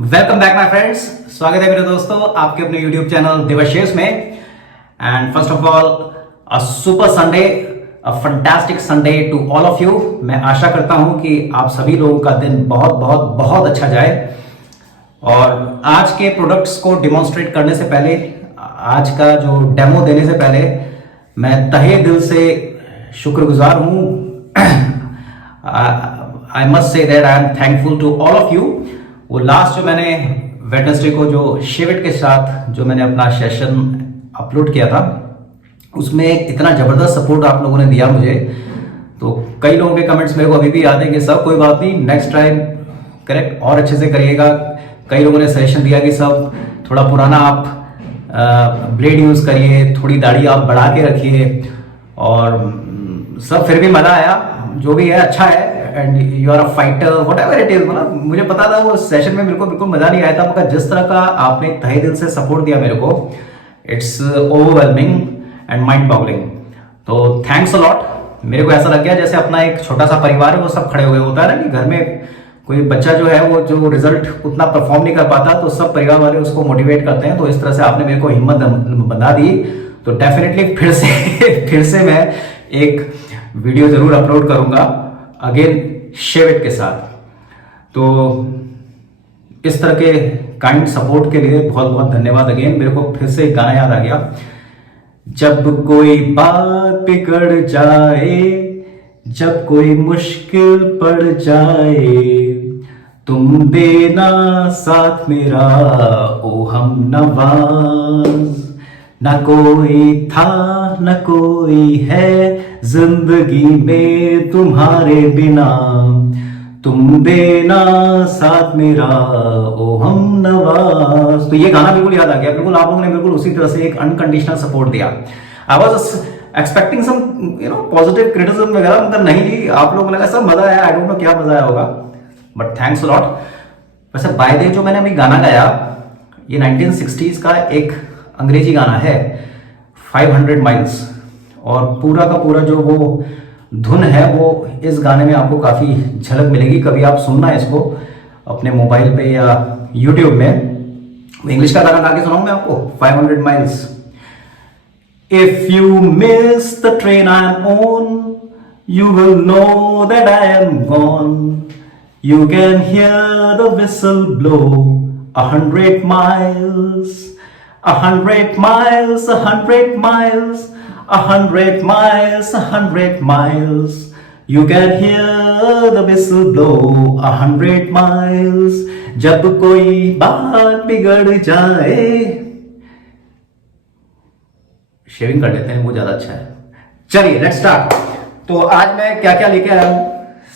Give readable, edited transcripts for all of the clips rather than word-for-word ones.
Welcome back my friends. स्वागत है मेरे दोस्तों आपके अपने यूट्यूब चैनल देवाशीष में। And first of all a super Sunday, a fantastic Sunday to all of you. मैं आशा करता हूं कि आप सभी लोगों का दिन बहुत बहुत बहुत अच्छा जाए। और आज के प्रोडक्ट्स को डिमॉन्स्ट्रेट करने से पहले, आज का जो डेमो देने से पहले, मैं तहे दिल से शुक्रगुजार हूं। I must say that I am thankful to all of you. वो लास्ट जो मैंने वेडनेसडे को जो शेविट के साथ जो मैंने अपना सेशन अपलोड किया था, उसमें इतना जबरदस्त सपोर्ट आप लोगों ने दिया मुझे। तो कई लोगों के कमेंट्स मेरे को अभी भी याद है कि सब कोई बात नहीं, नेक्स्ट टाइम करेक्ट और अच्छे से करिएगा। कई लोगों ने सजेशन दिया कि सब थोड़ा पुराना आप ब्लेड यूज करिए, थोड़ी दाढ़ी आप बढ़ा के रखिए, और सब फिर भी मजा आया। जो भी है अच्छा है, and you are a fighter whatever it is. मतलब मुझे पता था वो सेशन में मेरे को बिल्कुल मजा नहीं आया था, मगर जिस तरह का आपने तहे दिल से सपोर्ट दिया मेरे को, it's overwhelming and mind boggling. तो थैंक्स अ लॉट। मेरे को ऐसा लग गया जैसे अपना एक छोटा सा परिवार है, वो सब खड़े हो गए। होता है ना कि घर में कोई बच्चा जो है वो जो रिजल्ट उतना परफॉर्म नहीं कर पाता, तो सब परिवार वाले उसको मोटिवेट करते हैं। तो इस तरह से आपने मेरे को हिम्मत बना दी। तो डेफिनेटली फिर से मैं एक वीडियो जरूर अपलोड करूंगा अगेन शेविट के साथ। तो इस तरह के काइंड सपोर्ट के लिए बहुत बहुत धन्यवाद अगेन। मेरे को फिर से एक गाना याद आ गया, जब कोई बात बिगड़ जाए, जब कोई मुश्किल पड़ जाए, तुम देना साथ मेरा ओ हम नवाज। न कोई था न कोई है जिंदगी में तुम्हारे बिना, तुम देना साथ मेरा ओ हम नवाज। तो ये गाना बिल्कुल याद आ गया। बिल्कुल आप लोगों ने बिल्कुल उसी तरह से एक अनकंडीशनल सपोर्ट दिया। I was expecting some positive criticism वगैरह, मतलब नहीं जी, आप लोगों को लगा सब मजा आया। आई डोंट नो क्या मजा आया होगा, बट थैंक्स लॉट। वैसे बाय द जो मैंने अभी गाना गाया, ये 1960s का एक अंग्रेजी गाना है 500 माइल्स, और पूरा का पूरा जो वो धुन है वो इस गाने में आपको काफी झलक मिलेगी। कभी आप सुनना इसको अपने मोबाइल पे या यूट्यूब में। इंग्लिश का गाना गा के सुनाऊं मैं आपको, 500 miles. If you miss the train I'm on, you will know that I am gone. You can hear the whistle blow 100 miles, 100 miles, 100 miles, 100 miles, 100 miles. You can hear the whistle blow 100 miles. जब कोई बात बिगड़ जाए, shaving कर लेते हैं, वो ज्यादा अच्छा है। चलिए लेट्स स्टार्ट। तो आज मैं क्या क्या लेके आया हूं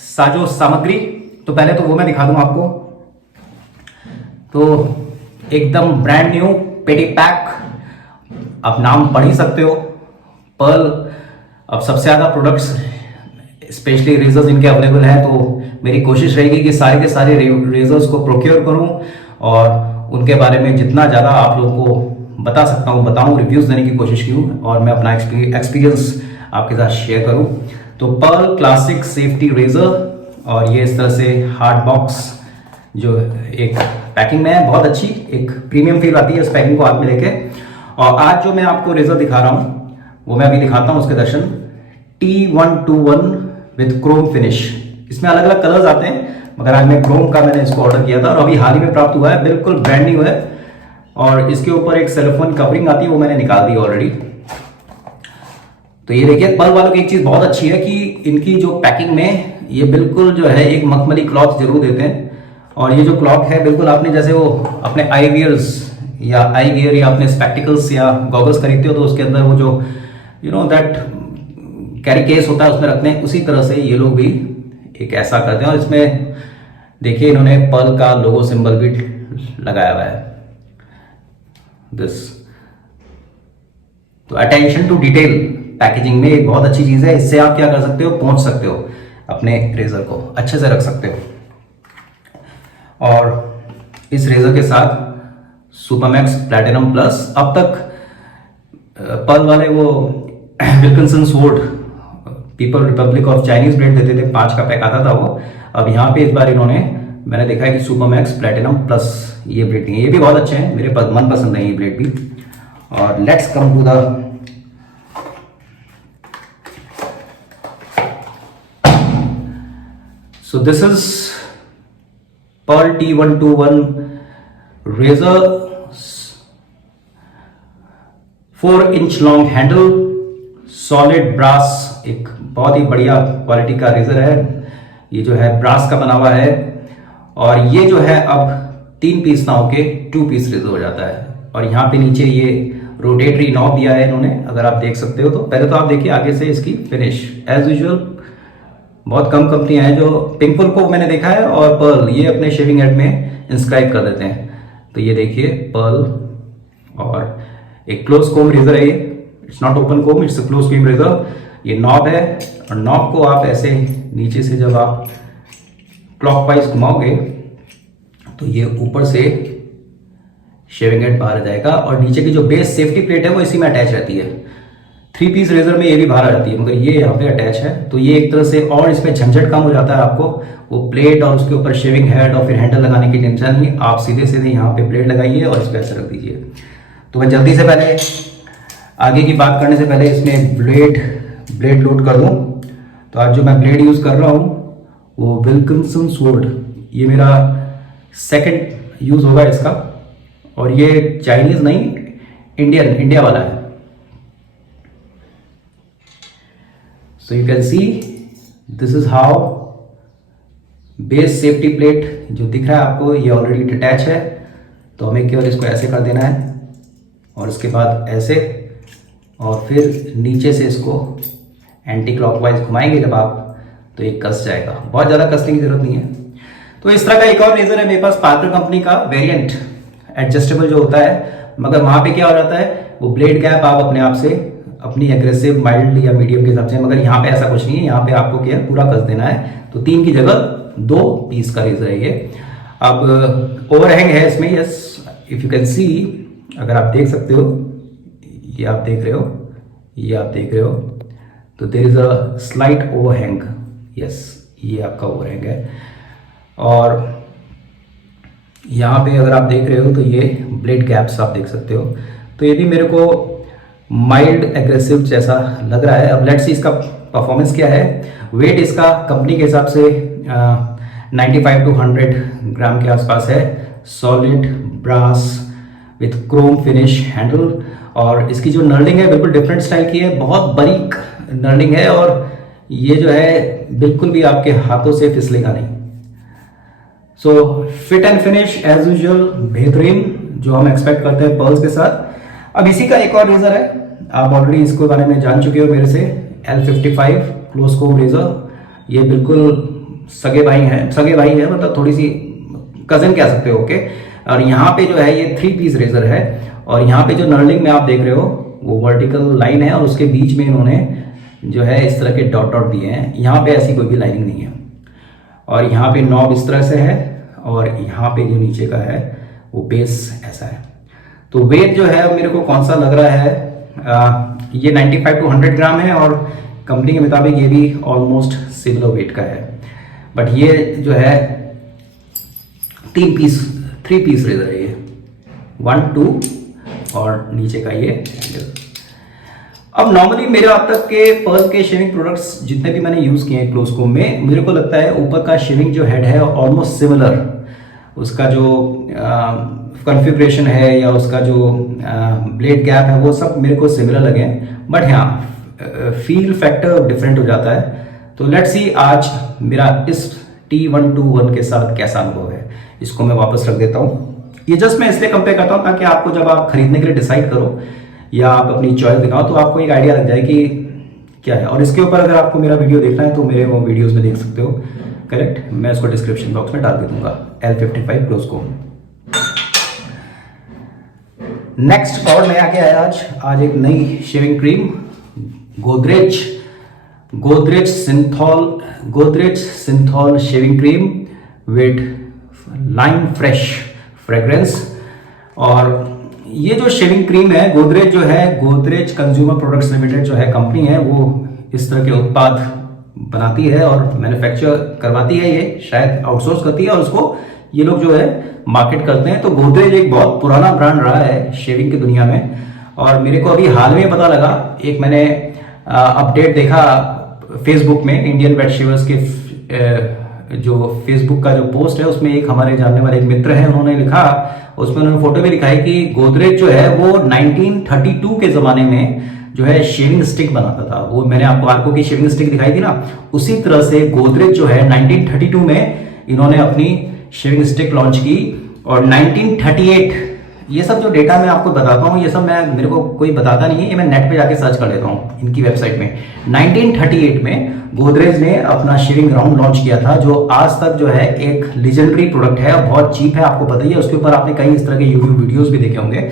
साजो सामग्री, तो पहले तो वो मैं दिखा दूं आपको। तो एकदम ब्रांड न्यू पेटी पैक, आप नाम पढ़ ही सकते हो, पर्ल। अब सबसे ज्यादा प्रोडक्ट्स स्पेशली रेजर्स इनके अवेलेबल है, तो मेरी कोशिश रहेगी कि सारे के सारे रेजर्स को प्रोक्योर करूं और उनके बारे में जितना ज्यादा आप लोगों को बता सकता हूं बताऊं, रिव्यूज देने की कोशिश की और मैं अपना एक्सपीरियंस आपके साथ शेयर करूं। तो पर्ल क्लासिक सेफ्टी रेजर, और ये इस तरह से हार्ड बॉक्स जो एक पैकिंग में है, बहुत अच्छी एक प्रीमियम फील आती है इस पैकिंग को हाथ में लेके। और आज जो मैं आपको रेजर दिखा रहा हूं वो मैं अभी दिखाता हूं उसके दर्शन। T121 with Chrome finish. इसमें अलग अलग कलर्स आते हैं, मगर आज मैं क्रोम का मैंने इसको ऑर्डर किया था और अभी हाल ही में प्राप्त हुआ है, बिल्कुल ब्रांड न्यू है। और इसके ऊपर एक सेलोफोन कवरिंग आती है, वो मैंने निकाल दी ऑलरेडी। तो ये देखिए, पर्ल वालों की एक चीज बहुत अच्छी है कि इनकी जो पैकिंग में ये बिल्कुल जो है एक मखमली क्लॉथ जरूर देते हैं। और ये जो क्लॉथ है बिल्कुल आपने जैसे वो अपने आई गियर्स या आई गियर या अपने स्पेक्टिकल्स या गॉगल्स खरीदते हो तो उसके अंदर वो जो दैट कैरी केस होता है उसमें रखते हैं, उसी तरह से ये लोग भी एक ऐसा करते हैं। और इसमें देखिए इन्होंने पर्ल का लोगो सिंबल भी लगाया हुआ है, दिस। तो अटेंशन टू डिटेल पैकेजिंग में एक बहुत अच्छी चीज है। इससे आप क्या कर सकते हो, पहुंच सकते हो अपने रेजर को अच्छे से रख सकते हो। और इस रेजर के साथ सुपरमैक्स प्लैटिनम प्लस, अब तक पर्ल वाले वो Wilkinson sword people Republic of Chinese blade देते थे, 5 का पैक आता था वो। अब यहाँ पे इस बार इन्होंने मैंने देखा है कि सुपरमैक्स प्लैटिनम प्लस ये ब्लेड नहीं है, ये भी बहुत अच्छे हैं, मेरे मन पसंद है ये ब्लेड भी। और let's come to the so this is Pearl T121 razor, 4-inch long handle, solid brass, एक बहुत ही बढ़िया क्वालिटी का रेजर है। ये जो है ब्रास का बना हुआ है और ये जो है अब 3 पीस ना होके 2 पीस रेजर हो जाता है। और यहाँ पे नीचे ये रोटेटरी नॉब दिया है इन्होंने, अगर आप देख सकते हो तो। पहले तो आप देखिए आगे से इसकी फिनिश, एज यूजुअल बहुत कम कंपनियां हैं जो पिंपल को मैंने देखा है और पर्ल ये अपने शेविंग हेड में इंस्क्राइब कर देते हैं। तो ये देखिए पर्ल, और एक क्लोज कोम रेजर है ये, it's not open comb, it's a close comb razor. ये नॉब है और नॉब को आप ऐसे नीचे से जब आप क्लॉकवाइज घुमाओगे तो ये ऊपर से शेविंग हेड बाहर आ जाएगा और नीचे की जो बेस सेफ्टी प्लेट है वो इसी में अटैच रहती है। 3 पीस रेजर में ये भी बाहर आ जाती है, मगर ये यहाँ पे अटैच है तो ये एक तरह से और इसमें झंझट कम हो जाता है आपको। वो प्लेट और उसके ऊपर शेविंग हेड और फिर हैंडल लगाने की टेंशन नहीं, आप सीधे सीधे यहाँ पे प्लेट लगाइए और इस पर ऐसे रख दीजिए। तो मैं जल्दी से पहले आगे की बात करने से पहले इसमें ब्लेड लोड कर दूँ। तो आज जो मैं ब्लेड यूज़ कर रहा हूँ वो विल्किंसन स्वॉर्ड, ये मेरा सेकेंड यूज़ होगा इसका, और ये चाइनीज़ नहीं इंडिया वाला है। So you can see this is how base safety plate जो दिख रहा है आपको ये ऑलरेडी डिटैच है। तो हमें केवल इसको ऐसे कर देना है और उसके बाद ऐसे, और फिर नीचे से इसको एंटी क्लॉकवाइज घुमाएंगे जब आप तो ये कस जाएगा, बहुत ज़्यादा कसने की जरूरत नहीं है। तो इस तरह का एक और रेजर है मेरे पास, पार्कर कंपनी का वेरिएंट एडजस्टेबल जो होता है, मगर वहाँ पे क्या हो जाता है वो ब्लेड गैप आप अपने आप से अपनी एग्रेसिव माइल्ड या मीडियम के हिसाब से, मगर यहाँ पे ऐसा कुछ नहीं है, यहाँ पे आपको क्या पूरा कस देना है। तो 3 की जगह 2 पीस का रेजर है ये। अब ओवरहैंग है इसमें, yes if you can see, अगर आप देख सकते हो, ये आप देख रहे हो, ये आप देख रहे हो, तो there is a slight overhang, yes ये आपका ओवरहैंग है। और यहाँ पे अगर आप देख रहे हो तो ये ब्लेड गैप्स आप देख सकते हो। तो ये भी मेरे को माइल्ड एग्रेसिव जैसा लग रहा है। अब लेट्स सी इसका परफॉर्मेंस क्या है। वेट इसका कंपनी के हिसाब से 95 to 100 ग्राम के आसपास है। Solid brass with chrome finish handle, और इसकी जो नर्लिंग है बिल्कुल डिफरेंट स्टाइल की है, बहुत बारीक नर्लिंग है, और ये जो है बिल्कुल भी आपके हाथों से फिसलेगा नहीं। So fit and finish as usual बेहतरीन, जो हम एक्सपेक्ट करते हैं पर्ल्स के साथ। अब इसी का एक और रेजर है, आप ऑलरेडी इसके बारे में जान चुके हो मेरे से, L55 क्लोज कोम रेजर। ये बिल्कुल सगे भाई है, मतलब थोड़ी सी कजन कह सकते हो, ओके। और यहाँ पे जो है ये 3 पीस रेजर है, और यहाँ पे जो नर्लिंग में आप देख रहे हो वो वर्टिकल लाइन है, और उसके बीच में इन्होंने जो है इस तरह के डॉट डॉट दिए हैं। यहाँ पे ऐसी कोई भी लाइनिंग नहीं है, और यहाँ पे नॉब इस तरह से है, और यहाँ पे जो नीचे का है वो बेस ऐसा है। तो वेट जो है मेरे को कौन सा लग रहा है, ये 95 to 100 ग्राम है, और कंपनी के मुताबिक ये भी ऑलमोस्ट सिमिलर वेट का है। बट ये जो है 3 पीस रेजर है ये, 1 2 और नीचे का ये हैंडल। अब नॉर्मली मेरे अब तक के पर्ल के शेविंग प्रोडक्ट्स जितने भी मैंने यूज किए हैं क्लोज कोम में, मेरे को लगता है ऊपर का शेविंग जो हेड है ऑलमोस्ट सिमिलर, उसका जो कॉन्फ़िगरेशन है या उसका जो ब्लेड गैप है वो सब मेरे को सिमिलर लगे हैं। बट हाँ फील फैक्टर डिफरेंट हो जाता है। तो लेट्स सी आज मेरा इस T121 के साथ कैसा अनुभव है। इसको मैं वापस रख देता हूँ। ये जस्ट मैं इसलिए कंपेयर करता हूँ ताकि आपको जब आप खरीदने के लिए डिसाइड करो या आप अपनी चॉइस दिखाओ तो आपको एक आइडिया लग जाए कि क्या है। और इसके ऊपर अगर आपको मेरा वीडियो देखना है तो मेरे वो वीडियोस में देख सकते हो, करेक्ट। मैं इसको डिस्क्रिप्शन बॉक्स में डाल दे दूंगा, L55 क्लोज कोम। नेक्स्ट और नया क्या है आज एक नई shaving cream, Godrej Cinthol shaving cream with lime fresh fragrance. और ये जो शेविंग क्रीम है गोदरेज कंज्यूमर प्रोडक्ट्स लिमिटेड जो है कंपनी है, वो इस तरह के उत्पाद बनाती है और मैन्युफैक्चर करवाती है, ये शायद आउटसोर्स करती है और उसको ये लोग जो है मार्केट करते हैं। तो गोदरेज एक बहुत पुराना ब्रांड रहा है शेविंग की दुनिया में। और मेरे को अभी हाल में पता लगा, एक मैंने अपडेट देखा फेसबुक में, इंडियन वेट शेवर्स के जो फेसबुक का जो पोस्ट है उसमें एक हमारे जानने वाले एक मित्र हैं, उन्होंने लिखा, उसमें उन्होंने फोटो भी दिखाई कि गोदरेज जो है वो 1932 के जमाने में जो है शेविंग स्टिक बनाता था। वो मैंने आपको आर्को की शेविंग स्टिक दिखाई थी ना, उसी तरह से गोदरेज जो है 1932 में इन्होंने अपनी शेविंग स्टिक लॉन्च की। और 1938, ये सब जो डेटा मैं आपको बताता हूँ ये सब मेरे को कोई बताता नहीं है, ये मैं नेट पे जाके सर्च कर लेता हूँ इनकी वेबसाइट में। 1938 में गोदरेज ने अपना शेविंग राउंड लॉन्च किया था, जो आज तक जो है एक लेजेंडरी प्रोडक्ट है और बहुत चीप है, आपको पता ही है। उसके ऊपर आपने कई इस तरह के यूट्यूब वीडियोस भी देखे होंगे।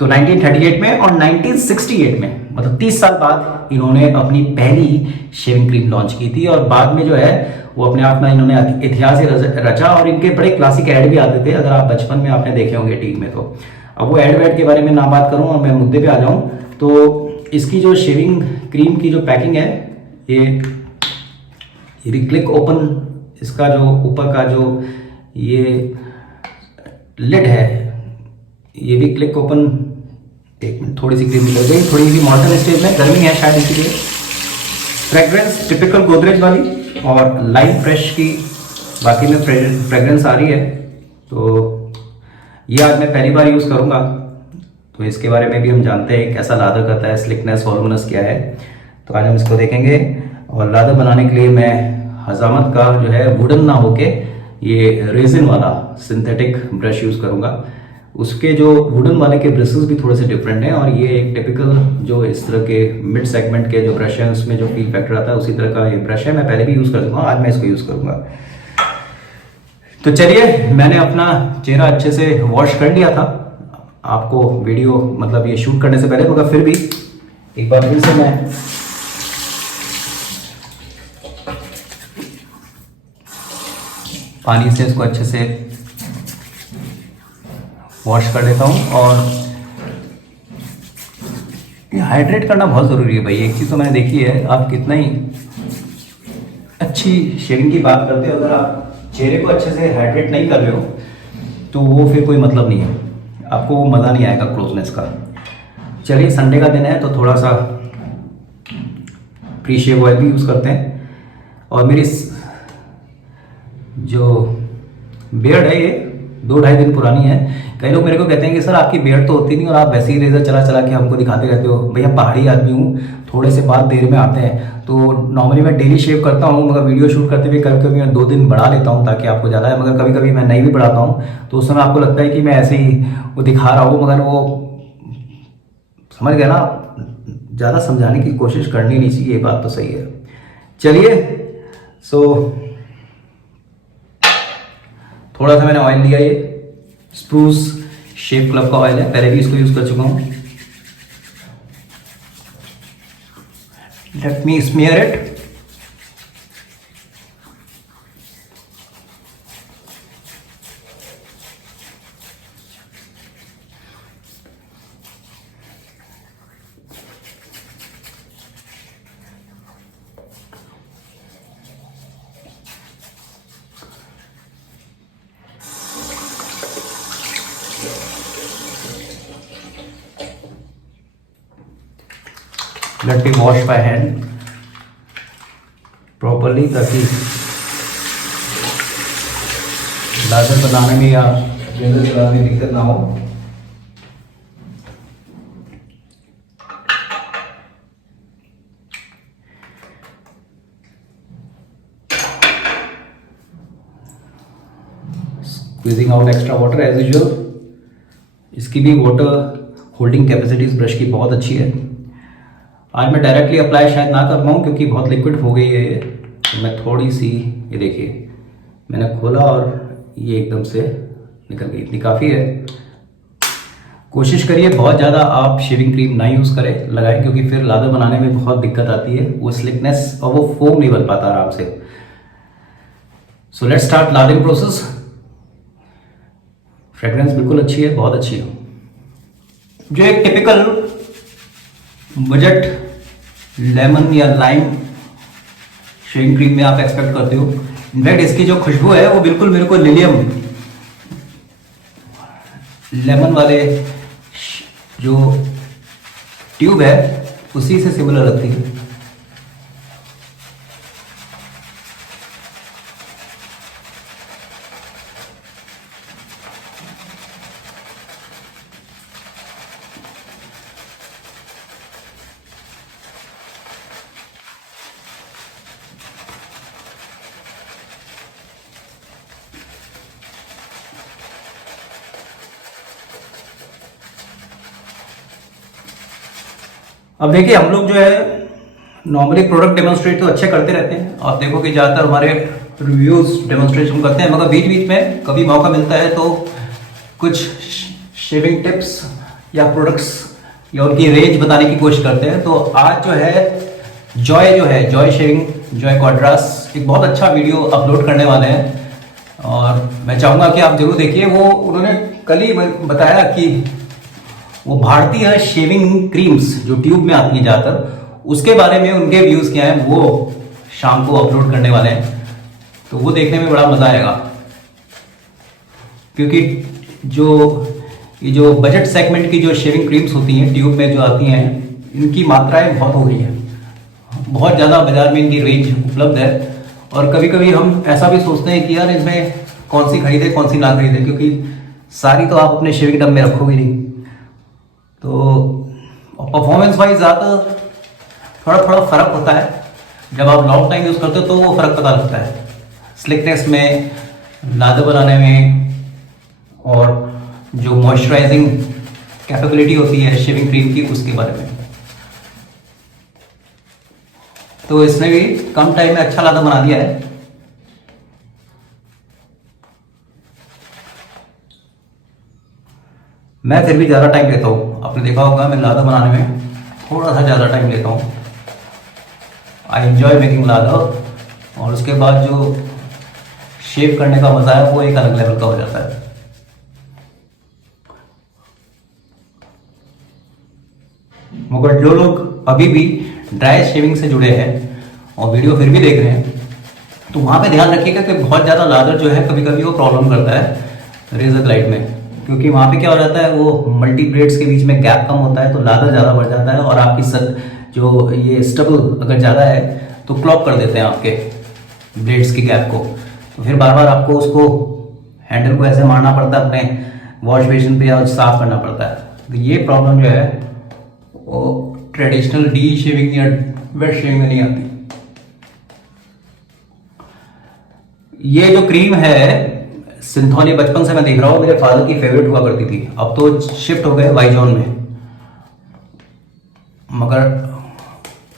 तो 1938 में और 1968 में, मतलब 30 साल बाद इन्होंने अपनी पहली शेविंग क्रीम लॉन्च की थी। और बाद में जो है वो अपने आप में इन्होंने इतिहास ही रचा और इनके बड़े क्लासिक ऐड भी आते थे, अगर आप बचपन में आपने देखे होंगे टीवी में। तो अब वो ऐड वैड के बारे में ना बात करूं और मैं मुद्दे पे आ जाऊं, तो इसकी जो शेविंग क्रीम की जो पैकिंग है, ये भी क्लिक ओपन, इसका जो ऊपर का जो ये लिड है ये भी क्लिक ओपन। एक मिनट, थोड़ी सी क्रीम लग गई, थोड़ी सी मॉडर्न स्टेज में, गर्मी है शायद इसीलिए। फ्रेग्रेंस टिपिकल गोदरेज वाली और लाइम फ्रेश की बाकी में फ्रेग्रेंस आ रही है। तो ये आज मैं पहली बार यूज़ करूँगा, तो इसके बारे में भी हम जानते हैं कैसा लादर करता है, स्लिकनेस, वॉल्यूमिनस क्या है। तो आज हम इसको देखेंगे। और लादर बनाने के लिए मैं हजामत का जो है वुडन ना होके ये रेजिन वाला सिंथेटिक ब्रश यूज़ करूँगा। उसके जो वुडन वाले के ब्रशेस भी थोड़े से डिफरेंट हैं और ये एक टिपिकल जो इस तरह के मिड सेगमेंट के जो ब्रश हैं उसमें जो फील फैक्टर आता है उसी तरह का ये ब्रश है। मैं पहले भी यूज़ कर चुका हूँ, आज मैं इसको यूज़ करूँगा। तो चलिए, मैंने अपना चेहरा अच्छे से वॉश कर लिया था, आपको वीडियो मतलब ये शूट करने से पहले, मगर फिर भी एक बार फिर से मैं पानी से इसको अच्छे से वॉश कर लेता हूँ। और ये हाइड्रेट करना बहुत ज़रूरी है भाई। एक चीज़ तो मैंने देखी है, आप कितना ही अच्छी शेविंग की बात करते हो, अगर आप चेहरे को अच्छे से हाइड्रेट नहीं कर रहे हो तो वो फिर कोई मतलब नहीं है, आपको वो मज़ा नहीं आएगा क्लोजनेस का। चलिए, संडे का दिन है तो थोड़ा सा प्री शेव ऑयल भी यूज़ करते हैं। और मेरी जो बियर्ड है ये 2-2.5 दिन पुरानी है। कई लोग मेरे को कहते हैं कि सर आपकी बियर्ड तो होती नहीं और आप वैसे ही रेजर चला चला के हमको दिखाते रहते हो। भैया पहाड़ी आदमी हूँ, थोड़े से बात देर में आते हैं, तो नॉर्मली मैं डेली शेव करता हूँ, मगर वीडियो शूट करते हुए कभी कभी मैं 2 दिन बढ़ा लेता हूँ ताकि आपको ज़्यादा है, मगर कभी कभी मैं नहीं भी बढ़ाता हूँ तो उस समय आपको लगता है कि मैं ऐसे ही वो दिखा रहा हूँ, मगर वो समझ गया ना, ज़्यादा समझाने की कोशिश करनी नहीं चाहिए, ये बात तो सही है। चलिए, थोड़ा सा मैंने ऑयल लिया, ये स्प्रूस शेव क्लब का ऑयल है, पहले भी इसको यूज कर चुका हूं। Let me smear it. Let me wash my hand properly ताकि लादर बनाने में या रेजर चलाने में दिक्कत ना हो। Squeezing out extra water as usual। इसकी भी वाटर होल्डिंग कैपेसिटी इस ब्रश की बहुत अच्छी है। आज मैं डायरेक्टली अप्लाई शायद ना कर पाऊँ क्योंकि बहुत लिक्विड हो गई है ये, तो मैं थोड़ी सी, ये देखिए मैंने खोला और ये एकदम से निकल गई, इतनी काफ़ी है। कोशिश करिए बहुत ज़्यादा आप शेविंग क्रीम ना यूज़ करें, लगाएं, क्योंकि फिर लादर बनाने में बहुत दिक्कत आती है, वो स्लिकनेस और वो फोम नहीं बन पाता आराम से। So let's start lathering process. Fragrance बिल्कुल अच्छी है, बहुत अच्छी है। जो एक टिपिकल बजट लेमन या लाइम शेविंग क्रीम में आप एक्सपेक्ट करते हो। इनफैक्ट इसकी जो खुशबू है वो बिल्कुल मेरे को लिलियम लेमन वाले जो ट्यूब है उसी से सिमिलर लगती है। अब देखिए हम लोग जो है नॉर्मली प्रोडक्ट डेमोन्स्ट्रेट तो अच्छे करते रहते हैं। आप देखो कि ज़्यादातर हमारे रिव्यूज डेमोन्स्ट्रेशन करते हैं, मगर बीच बीच में कभी मौका मिलता है तो कुछ शेविंग टिप्स या प्रोडक्ट्स या उनकी रेंज बताने की कोशिश करते हैं। तो आज जो है जॉय शेविंग, जॉय क्वाड्रास एक बहुत अच्छा वीडियो अपलोड करने वाले हैं और मैं चाहूँगा कि आप जरूर देखिए। वो उन्होंने कल ही बताया कि वो भारतीय शेविंग क्रीम्स जो ट्यूब में आती हैं ज़्यादातर, उसके बारे में उनके व्यूज़ क्या हैं वो शाम को अपलोड करने वाले हैं। तो वो देखने में बड़ा मज़ा आएगा, क्योंकि ये जो बजट सेगमेंट की जो शेविंग क्रीम्स होती हैं ट्यूब में जो आती हैं, इनकी मात्राएं बहुत हो गई हैं, बहुत ज़्यादा बाजार में इनकी रेंज उपलब्ध है। और कभी कभी हम ऐसा भी सोचते हैं कि यार इसमें कौन सी खरीदे कौन सी ना खरीदे, क्योंकि सारी तो आप अपने शेविंग टब में रखोगे नहीं। तो परफॉर्मेंस वाइज ज़्यादा थोड़ा फ़र्क होता है। जब आप लॉन्ग टाइम यूज़ करते हो तो वो फ़र्क पता लगता है, स्लिकनेस में, लादर बनाने में, और जो मॉइस्चराइजिंग कैपेबिलिटी होती है शेविंग क्रीम की उसके बारे में। तो इसने भी कम टाइम में अच्छा लादर बना दिया है। मैं फिर भी ज़्यादा टाइम लेता हूँ, आपने देखा होगा मैं लादर बनाने में थोड़ा सा ज़्यादा टाइम लेता हूँ। आई एंजॉय मेकिंग लादर, और उसके बाद जो शेव करने का मज़ा है वो एक अलग लेवल का हो जाता है। मगर जो लोग अभी भी ड्राई शेविंग से जुड़े हैं और वीडियो फिर भी देख रहे हैं, तो वहाँ पे ध्यान रखिएगा कि बहुत ज़्यादा लादर जो है कभी कभी वो प्रॉब्लम करता है रेजर ग्लाइड में, क्योंकि वहाँ पे क्या हो जाता है, वो मल्टी ब्लेड्स के बीच में गैप कम होता है तो लादर ज़्यादा बढ़ जाता है, और आपकी जो ये स्टबल अगर ज़्यादा है तो क्लॉग कर देते हैं आपके ब्लेड्स के गैप को। तो फिर बार बार आपको उसको हैंडल को ऐसे मारना पड़ता है अपने वॉश बेसिन पे, या साफ करना पड़ता है। तो ये प्रॉब्लम जो है वो ट्रेडिशनल डी शेविंग या वेट शेविंग में नहीं आती। ये जो क्रीम है सिंथॉल, बचपन से मैं देख रहा हूँ, मेरे फादर की फेवरेट हुआ करती थी। अब तो शिफ्ट हो गए वाइजॉन में, मगर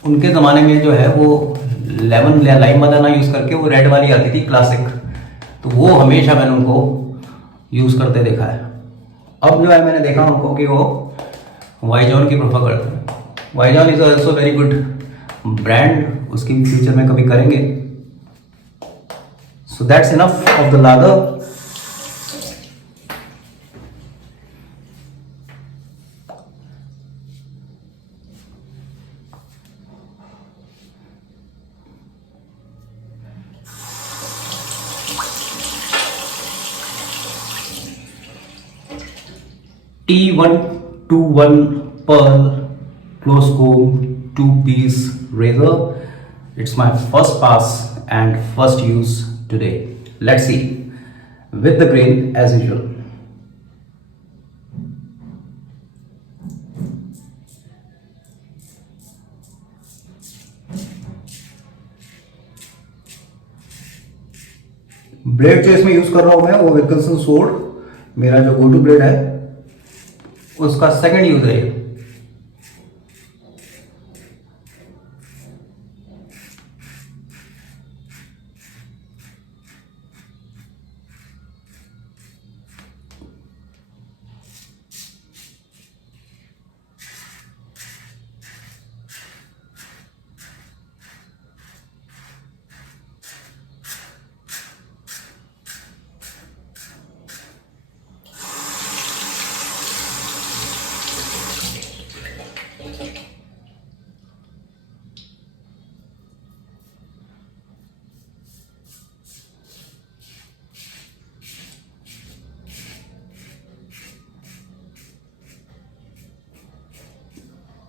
उनके ज़माने में जो है वो लेमन या लाइम मदाना यूज़ करके वो रेड वाली आती थी क्लासिक, तो वो हमेशा मैंने उनको यूज़ करते देखा है। अब जो है मैंने देखा उनको कि वो वाइजॉन की प्रेफर करते हैं। Vi-John is also very good brand, उसकी फ्यूचर में कभी करेंगे। So that's enough of the lather. T121 Pearl Close Comb 2-piece razor. It's my first pass and first use today. Let's see. With the grain as usual. Blade जो इसमें use कर रहा हूं मैं वो विल्किंसन सोर्ड, मेरा जो go to blade है उसका सेकंड यूज है।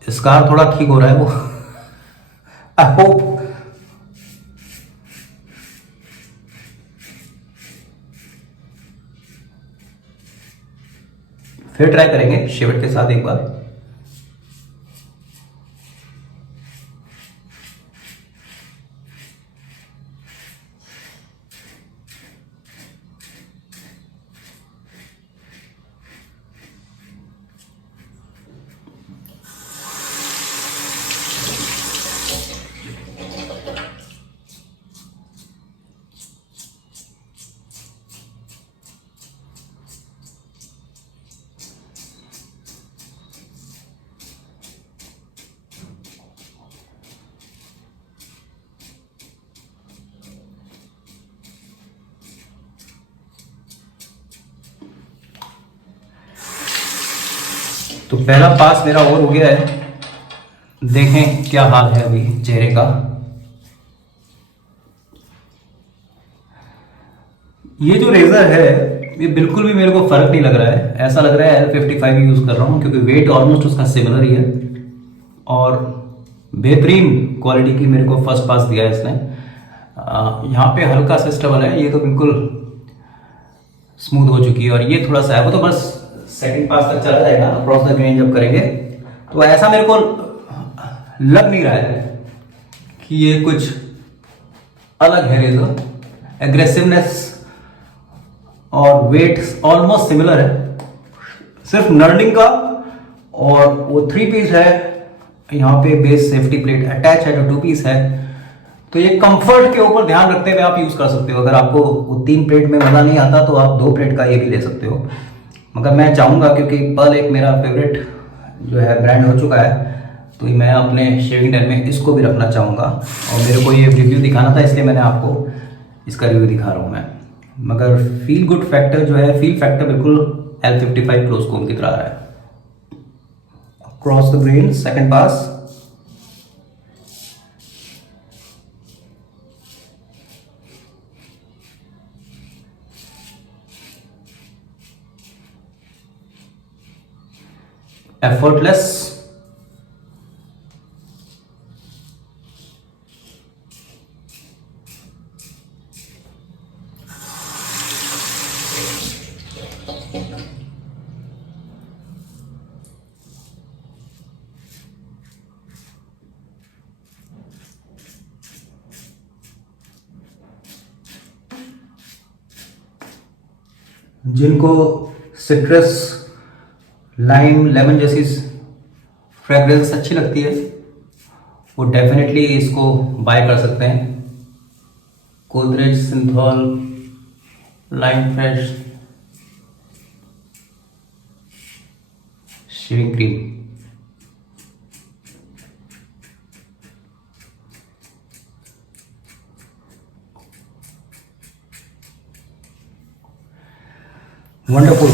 स्कार थोड़ा ठीक हो रहा है वो, आई होप। फिर ट्राई करेंगे शेविट के साथ एक बार। तो पहला पास मेरा और हो गया है, देखें क्या हाल है अभी चेहरे का। ये जो रेजर है ये बिल्कुल भी मेरे को फर्क नहीं लग रहा है, ऐसा लग रहा है L55 यूज कर रहा हूँ, क्योंकि वेट ऑलमोस्ट उसका सिमिलर ही है और बेहतरीन क्वालिटी की मेरे को फर्स्ट पास दिया है इसने। यहाँ पे हल्का सा स्टबल है, ये तो बिल्कुल स्मूथ हो चुकी है, और ये थोड़ा सा है, वो तो बस सेकंड पास तक चला जाएगा अक्रॉस द ग्रेन जब करेंगे। तो ऐसा मेरे को लग नहीं रहा है कि ये कुछ अलग है रेजर। एग्रेसिवनेस और वेट ऑलमोस्ट सिमिलर है, सिर्फ नर्लिंग का और वो 3 पीस है, यहाँ पे बेस सेफ्टी प्लेट अटैच है जो 2 पीस है। तो ये कंफर्ट के ऊपर ध्यान रखते हुए आप यूज कर सकते हो। अगर आपको वो 3 प्लेट में मजा नहीं आता तो आप 2 प्लेट का ये भी ले सकते हो, मगर मैं चाहूंगा क्योंकि पर्ल एक मेरा फेवरेट जो है ब्रांड हो चुका है, तो मैं अपने शेविंग टाइम में इसको भी रखना चाहूँगा। और मेरे को ये रिव्यू दिखाना था, इसलिए मैंने आपको इसका रिव्यू दिखा रहा हूँ मैं। मगर फील गुड फैक्टर जो है, फील फैक्टर बिल्कुल L55 क्लोज कोम की तरह है। Cross the grain second pass, effortless, जिनको सिट्रस, लाइम, लेमन जैसी फ्रेग्रेंस अच्छी लगती है वो डेफिनेटली इसको बाय कर सकते हैं। Godrej Cinthol lime fresh shaving cream. Wonderful.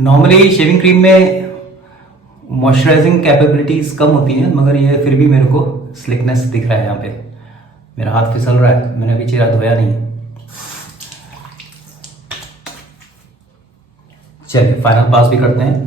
Normally shaving cream में मॉइस्चराइजिंग कैपेबिलिटीज कम होती हैं, मगर ये फिर भी मेरे को स्लिकनेस दिख रहा है। यहाँ पे मेरा हाथ फिसल रहा है, मैंने अभी चेहरा धोया नहीं। चलिए फाइनल पास भी करते हैं।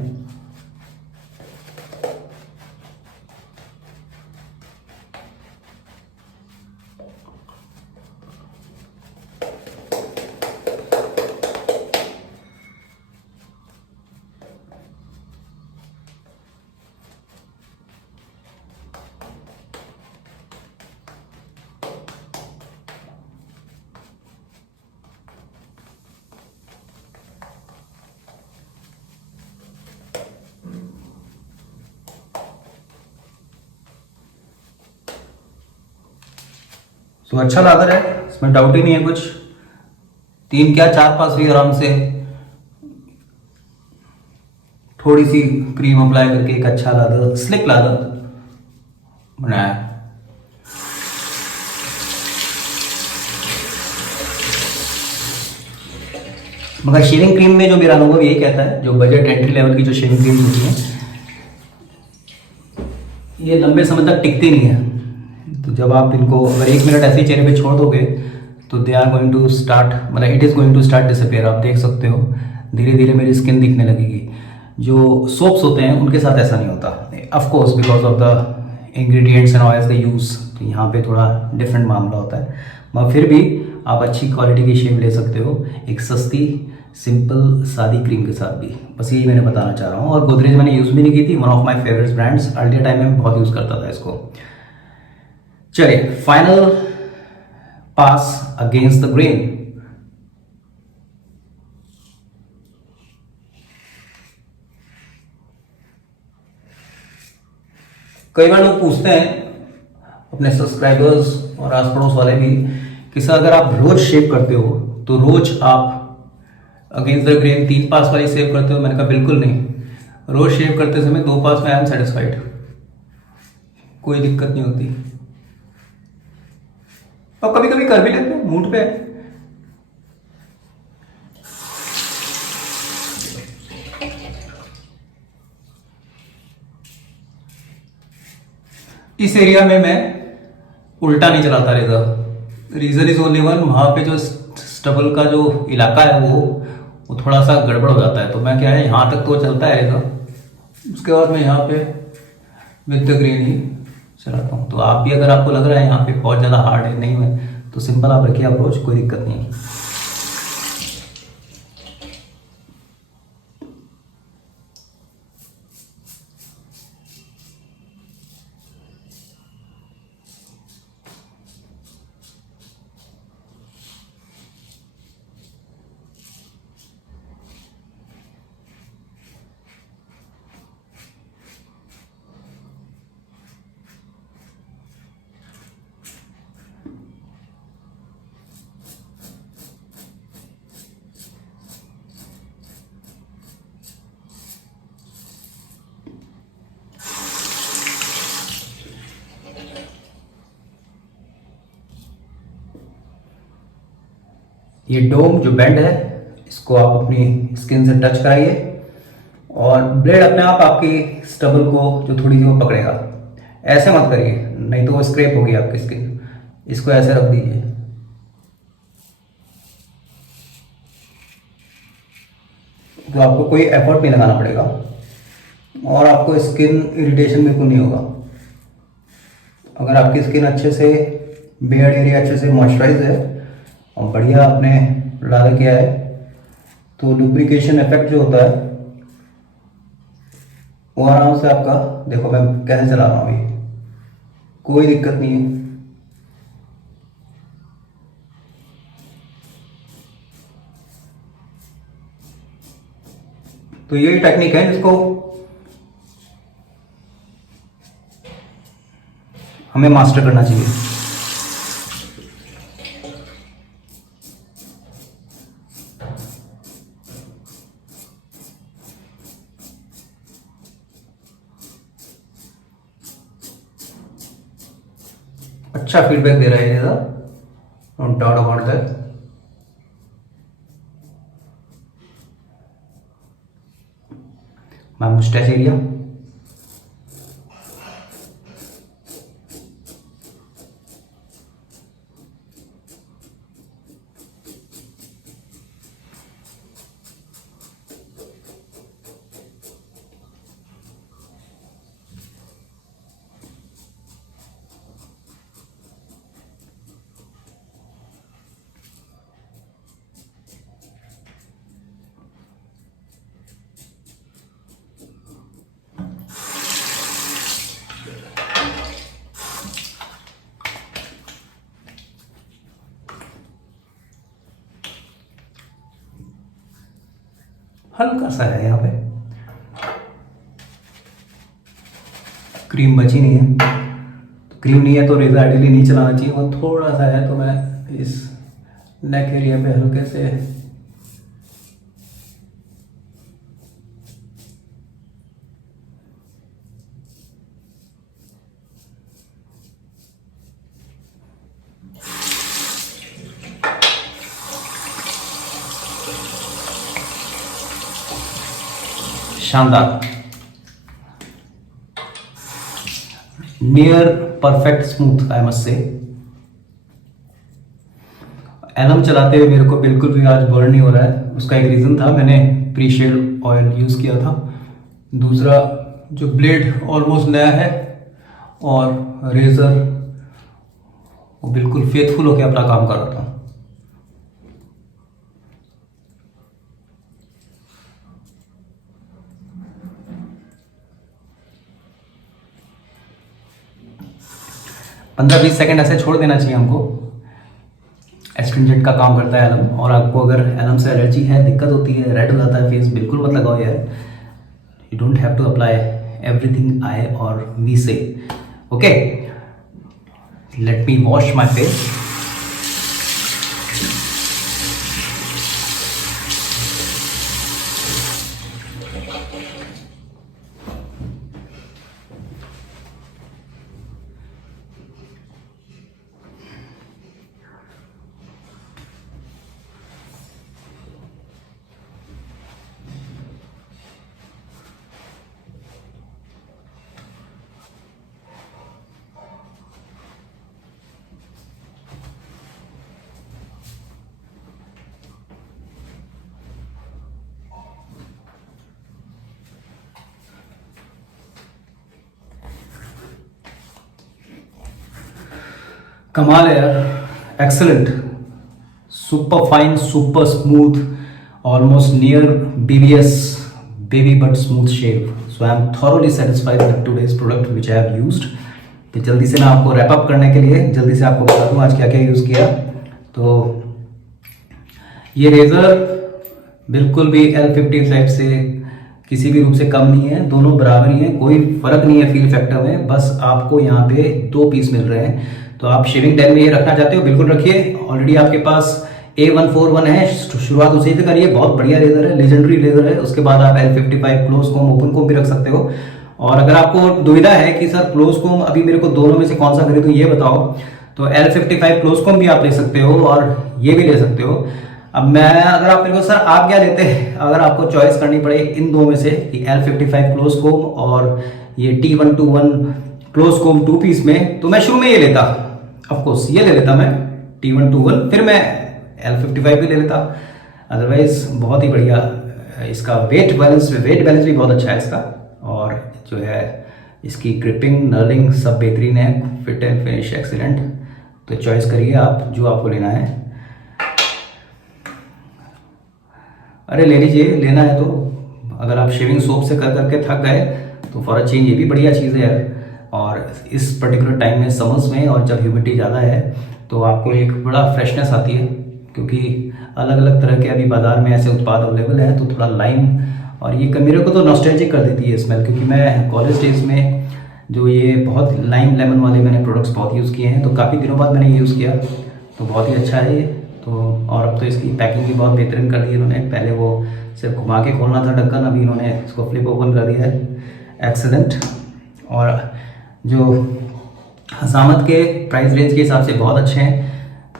तो अच्छा लादर है, इसमें डाउट ही नहीं है कुछ। 3 क्या 4 पास भी आराम से, थोड़ी सी क्रीम अप्लाई करके एक अच्छा लादर, स्लिक लादर बनाया। मगर शेविंग क्रीम में जो मेरा अनुभव यही कहता है, जो बजट एंट्री लेवल की जो शेविंग क्रीम होती है ये लंबे समय तक टिकती नहीं है। तो जब आप इनको अगर 1 मिनट ऐसे ही चेहरे पे छोड़ दोगे तो they are going to start, मतलब it is going to start disappear. आप देख सकते हो धीरे धीरे मेरी स्किन दिखने लगेगी। जो सोप्स होते हैं उनके साथ ऐसा नहीं होता, of course because of the ingredients and oils they use, तो यहाँ पे थोड़ा डिफरेंट मामला होता है, मगर फिर भी आप अच्छी क्वालिटी की शेव ले सकते हो एक सस्ती सिंपल सादी क्रीम के साथ भी। बस यही मैंने बताना चाह रहा हूँ। और गोदरेज मैंने यूज़ भी नहीं की थी, one of my favourite brands, earlier time में बहुत यूज़ करता था इसको। चलिए final pass against the grain. कई बार लोग पूछते हैं अपने सब्सक्राइबर्स और आस पड़ोस वाले भी कि सर अगर आप रोज शेव करते हो तो रोज आप अगेंस्ट द ग्रेन 3 पास वाली शेव करते हो? मैंने कहा बिल्कुल नहीं, रोज शेव करते समय 2 पास में आई एम सेटिस्फाइड, कोई दिक्कत नहीं होती। और कभी कभी कर भी लेते हैं, मूड पे है। इस एरिया में मैं उल्टा नहीं चलाता razor, reason is only one, वहां पे जो स्टबल का जो इलाका है वो थोड़ा सा गड़बड़ हो जाता है, तो मैं क्या है यहाँ तक तो चलता है रेजर, उसके बाद मैं यहाँ पे विद द ग्रेन ही चलाता हूँ। तो आप भी अगर आपको लग रहा है यहाँ पे बहुत ज़्यादा हार्ड है नहीं है, तो सिंपल आप रखिए अप्रोच, कोई दिक्कत नहीं है। ये डोम जो बेंड है इसको आप अपनी स्किन से टच कराइए और ब्लेड अपने आप आपकी स्टबल को जो थोड़ी सी वो पकड़ेगा। ऐसे मत करिए नहीं तो वो स्क्रैप होगी आपकी स्किन, इसको ऐसे रख दीजिए। तो आपको कोई एफर्ट नहीं लगाना पड़ेगा और आपको स्किन इरिटेशन बिल्कुल नहीं होगा। अगर आपकी स्किन अच्छे से बियर्ड एरिया अच्छे से मॉइस्चराइज है और बढ़िया आपने लादा किया है तो लुब्रिकेशन इफेक्ट जो होता है वो आराम से आपका, देखो मैं कैसे चला रहा हूँ अभी, कोई दिक्कत नहीं है। तो यही टेक्निक है जिसको हमें मास्टर करना चाहिए। अच्छा फीडबैक दे रहा है ये, no doubt about that. My moustache area, हल्का सा है यहाँ पे, क्रीम बची नहीं है, तो क्रीम नहीं है तो रेजर आइडियली नहीं चलाना चाहिए, और थोड़ा सा है तो मैं इस नेक एरिया पे हल्के से शानदार, near perfect smooth I must say. Alum चलाते हुए मेरे को बिल्कुल भी आज बर्न नहीं हो रहा है। उसका एक रीज़न था, मैंने प्री शेड ऑयल यूज़ किया था। दूसरा, जो ब्लेड ऑलमोस्ट नया है और रेज़र वो बिल्कुल फेथफुल होकर अपना काम कर रहा था। पंद्रह 20 सेकंड ऐसे छोड़ देना चाहिए हमको। एस्ट्रिंजेंट का काम करता है एलम। और आपको अगर एलम से एलर्जी है, दिक्कत होती है, रेड हो जाता है फेस, बिल्कुल मत लगाओ यार। You don't have to apply everything I और we say. Okay, let me wash my face. कमाल है यार, excellent, super fine, super smooth, almost near BBS, baby butt smooth shave. So I am thoroughly satisfied with today's product which I have used. तो जल्दी से मैं आपको wrap up करने के लिए जल्दी से आपको बता दूँ आज क्या क्या यूज़ किया। तो ये रेज़र बिल्कुल भी L55 से किसी भी रूप से कम नहीं है, दोनों बराबर ही हैं, कोई फर्क नहीं है फील फैक्टर में। बस आपको यहाँ पे 2 पीस मिल रहे हैं। तो आप शेविंग टाइम में ये रखना चाहते हो बिल्कुल रखिए। ऑलरेडी आपके पास A141 है, शुरुआत उसी से करिए। बहुत बढ़िया लेजर है, लेजेंडरी लेजर है। उसके बाद आप L55 क्लोज कोम, ओपन कोम भी रख सकते हो। और अगर आपको दुविधा है कि सर क्लोज कोम अभी मेरे को दोनों में से कौन सा खरीदूं, ये बताओ, तो L55 क्लोज कोम भी आप ले सकते हो और ये भी ले सकते हो। अब मैं, अगर आप मेरे को सर आप क्या लेते हैं, अगर आपको चॉइस करनी पड़े इन दो में से कि L55 क्लोज कोम और ये T121 क्लोज कोम 2 पीस में, तो मैं शुरू में ये लेता, ऑफकोर्स ये ले लेता मैं T121, फिर मैं L55 भी ले लेता। अदरवाइज बहुत ही बढ़िया इसका वेट बैलेंस भी बहुत अच्छा है इसका। और जो है इसकी ग्रिपिंग, नर्लिंग सब बेहतरीन है, फिट एंड फिनिश एक्सीलेंट। तो चॉइस करिए आप जो आपको लेना है। अरे ले लीजिए, लेना है तो। अगर आप शेविंग सोप से कर करके थक गए तो फॉर अ चेंज ये भी बढ़िया चीज़ है यार। और इस पर्टिकुलर टाइम में, समर्स में, और जब ह्यूमिडिटी ज़्यादा है तो आपको एक बड़ा फ्रेशनेस आती है, क्योंकि अलग अलग तरह के अभी बाज़ार में ऐसे उत्पाद अवेलेबल हैं। तो थोड़ा लाइम, और ये मेरे को तो नॉस्टैल्जिक कर देती है स्मेल, क्योंकि मैं कॉलेज डेज में जो ये बहुत लाइम लेमन वाले मैंने प्रोडक्ट्स बहुत यूज़ किए हैं। तो काफ़ी दिनों बाद मैंने यूज़ किया, तो बहुत ही अच्छा है ये तो। और अब तो इसकी पैकिंग भी बहुत बेहतरीन कर दी है इन्होंने। पहले वो सिर्फ घुमा के खोलना था ढक्कन, अभी इन्होंने इसको फ्लिप ओपन कर दिया है। एक्सेलेंट। और जो हसामत के प्राइस रेंज के हिसाब से बहुत अच्छे हैं।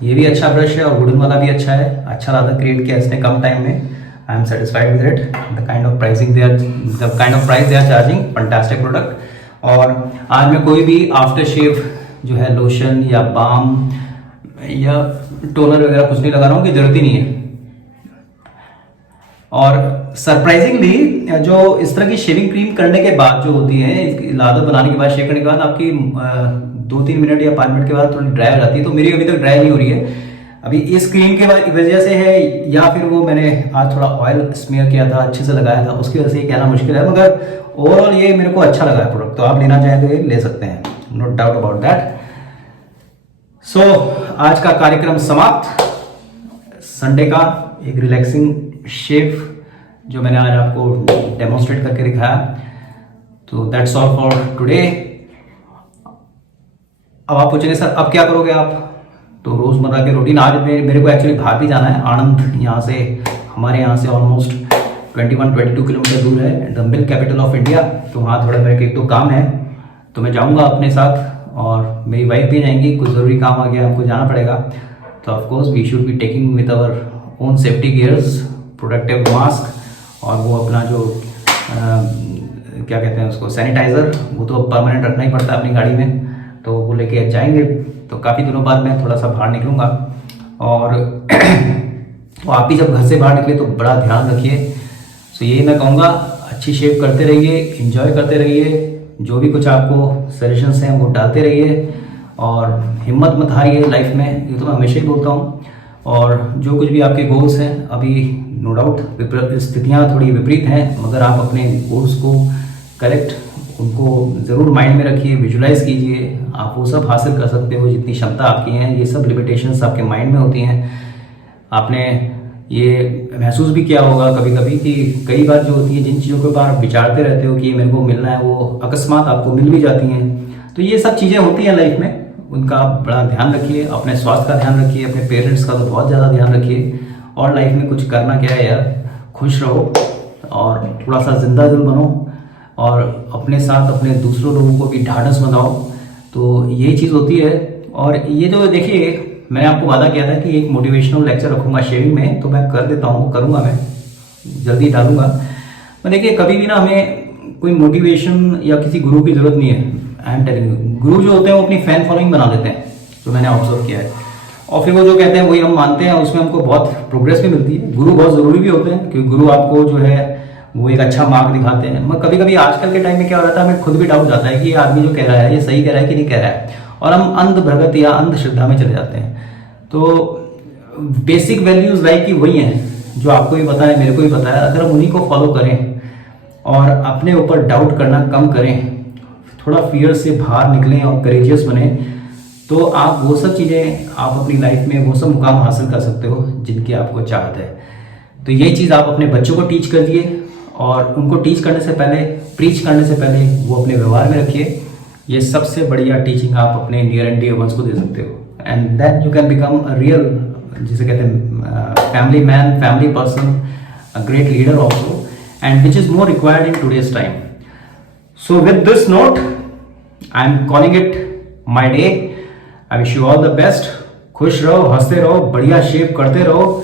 ये भी अच्छा ब्रश है और वुडन वाला भी अच्छा है, अच्छा ज़्यादा क्रिएट किया इसने कम टाइम में। I am satisfied with it, the kind of price they are charging, fantastic product. और आज मैं कोई भी आफ्टर शेव जो है लोशन या बाम या टोनर वगैरह कुछ नहीं लगा रहा हूँ, कि जरूरत ही नहीं है। और सरप्राइजिंगली जो इस तरह की शेविंग क्रीम करने के बाद जो होती है, इसकी लादत बनाने के बाद, शेव करने के बाद आपकी 2-3 मिनट या 5 मिनट के बाद थोड़ी ड्राई हो जाती है। तो मेरी अभी तक ड्राई नहीं हो रही है। अभी इस क्रीम के वजह से है, या फिर वो मैंने आज थोड़ा ऑयल स्मेयर किया था, अच्छे से लगाया था, उसकी वजह से कहना मुश्किल है। मगर ओवरऑल ये मेरे को अच्छा लगा है प्रोडक्ट। तो आप लेना चाहें तो ये ले सकते हैं, नो डाउट अबाउट दैट। सो आज का कार्यक्रम समाप्त। संडे का एक रिलैक्सिंग शेव जो मैंने आज आपको डेमोन्स्ट्रेट करके दिखाया। तो दैट्स ऑल फॉर टुडे। अब आप पूछेंगे सर अब क्या करोगे आप, तो रोज़मर्रा के रूटीन। आज मेरे को एक्चुअली बाहर भी जाना है। आनंद यहाँ से, हमारे यहाँ से ऑलमोस्ट 21-22 किलोमीटर दूर है, the milk capital of India. तो वहाँ थोड़ा मेरे को एक तो काम है, तो मैं जाऊँगा अपने साथ, और मेरी वाइफ भी जाएंगी। कुछ ज़रूरी काम आ गया, हमको जाना पड़ेगा। तो of course we should be taking with our own safety gears, protective mask, और वो अपना जो क्या कहते हैं उसको, सैनिटाइज़र, वो तो परमानेंट रखना ही पड़ता है अपनी गाड़ी में। तो वो लेके जाएंगे। तो काफ़ी दिनों बाद मैं थोड़ा सा बाहर निकलूँगा। और तो आप भी जब घर से बाहर निकले तो बड़ा ध्यान रखिए। तो यही मैं कहूँगा, अच्छी शेव करते रहिए, एंजॉय करते रहिए, जो भी कुछ आपको सजेशंस हैं वो डालते रहिए और हिम्मत मत हारिए लाइफ में, ये तो मैं हमेशा ही बोलता हूँ। और जो कुछ भी आपके गोल्स हैं, अभी नो डाउट स्थितियाँ थोड़ी विपरीत हैं, मगर आप अपने गोल्स को करेक्ट, उनको ज़रूर माइंड में रखिए, विजुलाइज कीजिए, आप वो सब हासिल कर सकते हो जितनी क्षमता आपकी है। ये सब लिमिटेशंस आपके माइंड में होती हैं। आपने ये महसूस भी किया होगा कभी कभी कि कई बार जो होती है, जिन चीज़ों के ऊपर आप विचारते रहते हो कि मेरे को मिलना है, वो अकस्मात आपको मिल भी जाती हैं। तो ये सब चीज़ें होती हैं लाइफ में, उनका आप बड़ा ध्यान रखिए। अपने स्वास्थ्य का ध्यान रखिए, अपने पेरेंट्स का तो बहुत ज़्यादा ध्यान रखिए। और लाइफ में कुछ करना क्या है यार, खुश रहो और थोड़ा सा जिंदा दिल बनो और अपने साथ अपने दूसरों लोगों को भी ढाढ़स बनाओ। तो यही चीज़ होती है। और ये जो देखिए, मैंने आपको वादा किया था कि एक मोटिवेशनल लेक्चर रखूंगा शेविंग में, तो मैं कर देता हूँ, करूँगा, मैं जल्दी डालूंगा। पर देखिए, कभी भी ना हमें कोई मोटिवेशन या किसी गुरु की जरूरत नहीं है। आई एम टेलिंग यू, गुरु जो होते हैं वो अपनी फैन फॉलोइंग बना लेते हैं, जो मैंने ऑब्जर्व किया है। और फिर वो जो कहते हैं वही हम मानते हैं, उसमें हमको बहुत प्रोग्रेस भी मिलती है। गुरु बहुत ज़रूरी भी होते हैं, क्योंकि गुरु आपको जो है वो एक अच्छा मार्ग दिखाते हैं। मगर कभी कभी आजकल के टाइम में क्या हो रहा है, हमें खुद भी डाउट जाता है कि ये आदमी जो कह रहा है ये सही कह रहा है कि नहीं कह रहा है, और हम अंध भगत या अंधश्रद्धा में चले जाते हैं। तो बेसिक वैल्यूज लाइफ की वही हैं जो आपको भी पता है, मेरे को भी पता है। अगर हम उन्हीं को फॉलो करें और अपने ऊपर डाउट करना कम करें, थोड़ा फियर से बाहर निकलें और करेजियस बने, तो आप वो सब चीज़ें, आप अपनी लाइफ में वो सब मुकाम हासिल कर सकते हो जिनकी आपको चाहत है। तो ये चीज़ आप अपने बच्चों को टीच कर दिए, और उनको टीच करने से पहले, प्रीच करने से पहले वो अपने व्यवहार में रखिए। ये सबसे बढ़िया टीचिंग आप अपने नियर एंड डियर वंस को दे सकते हो। And then you can become a real, जिसे कहते हैं family man, family person, a great leader also, and which is more required in today's time. So with this note I am calling it my day. I wish you all the best. खुश रहो, हंसते रहो, बढ़िया शेव करते रहो,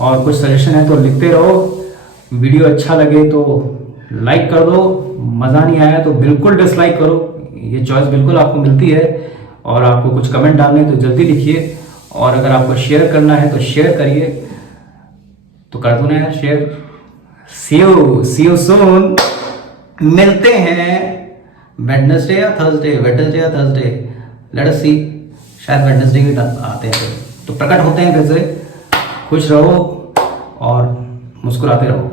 और कुछ suggestion है तो लिखते रहो। वीडियो अच्छा लगे तो लाइक कर दो, मज़ा नहीं आया तो बिल्कुल डिसलाइक करो, ये चॉइस बिल्कुल आपको मिलती है। और आपको कुछ कमेंट डालने हैं तो जल्दी लिखिए, और अगर आपको शेयर करना है तो शेयर करिए, तो कर दो ना यार शेयर। C you soon. मिलते हैं वेडनेसडे या थर्सडे, लेट अस सी, शायद वेडनेसडे भी आते हैं, तो प्रकट होते हैं फिर से। खुश रहो और मुस्कुराते रहो।